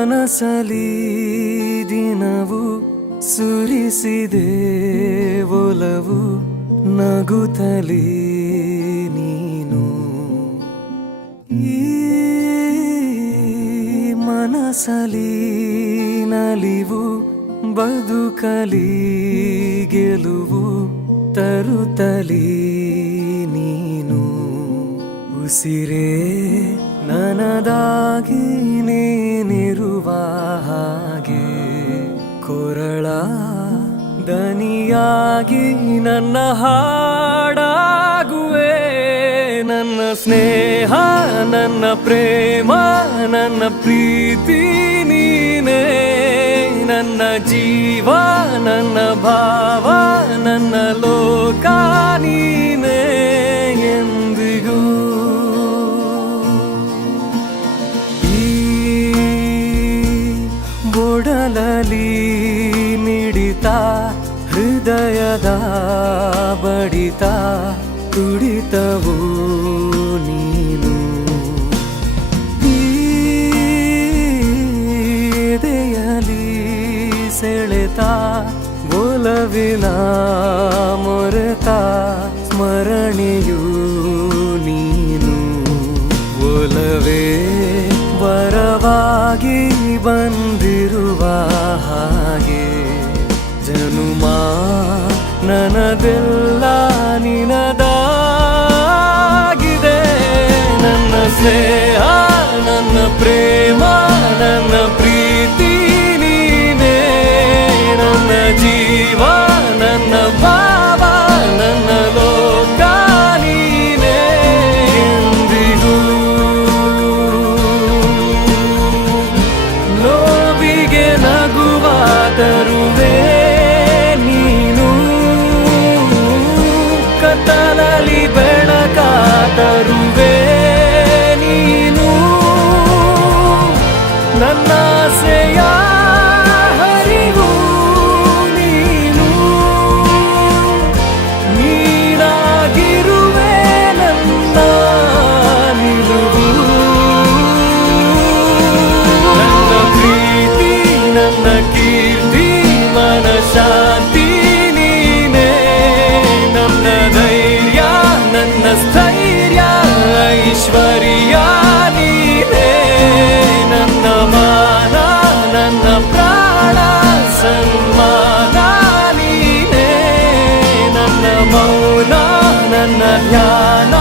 ಮನಸಲಿ ದಿನವು ಸುರಿಸಿದೆ ಒಲವು ನಗುತ್ತಲೇ ನೀನು ಈ ಮನಸಲಿ ನಲಿವು ಬದುಕಲಿ ಗೆಲುವು ತರುತ್ತಲೇ ನೀನು ಉಸಿರೇ ನನದಾಗಿ ನೀನಿರುವ ಹಾಗೆ ಕೊರಳ ದನಿಯಾಗಿ ನನ್ನ ಹಾಡಾಗುವೆ ನನ್ನ ಸ್ನೇಹ ನನ್ನ ಪ್ರೇಮ ನನ್ನ ಪ್ರೀತಿ ನೀನೇ ನನ್ನ ಜೀವ ನನ್ನ ಭಾವ ನನ್ನ ಲೋಕ ನೀನೇ ಎಂದಿಗೂ ಒಡಲಲಿ ಮಿಡಿತ ಹೃದಯದ ಬಡಿತ ತುಡಿತವು ನೀನು ಎದೆಯಲಿ ಸೆಳೆತ ಒಲವಿನ ಮೊರೆತ ಸ್ಮರಣೆಯು ನೀನು ಒಲವೇ ವರವಾಗಿ ಬಂದಿರುವ ಹಾಗೆ ಜನುಮ ನನದೆಲ್ಲ ನಿನದಾಗಿದೆ ನನ್ನ ಸ್ನೇಹ ನನ್ನ ಪ್ರೇಮ ನನ್ನ ಪ್ರೀತಿ ನೀನೇ ನನ್ನ ಜೀವ ನನ್ನ ಭಾವ ನನ್ನ ಲೋಕ ನೀನೇ ಎಂದಿಗೂ ನೋವಿಗೆ ನಗುವ ತರುವೆ ನೀನು ಕತ್ತಲಲ್ಲಿ ಬೆಳಕ ತರುವೆ ನೀನು ನನ್ನ ಆಸೆಯ ಹರಿವು ನೀನು ನೀನಾಗಿರುವೆ ನನ್ನ ನಿಲುವು ನನ್ನ ಪ್ರೀತಿ ನನ್ನ ಕೀರ್ತಿ ಮನ ಶಾಂತಿ ನೀನೇ ನನ್ನ ಧೈರ್ಯ ನನ್ನ ಸ್ಥೈರ್ಯ ಐಶ್ವರ್ಯ ನೀನೇ ನನ್ನ ಮಾನ ನನ್ನ ಪ್ರಾಣ ಸನ್ಮಾನ ನೀನೇ ನನ್ನ ಮೌನ ನನ್ನ ಧ್ಯಾನ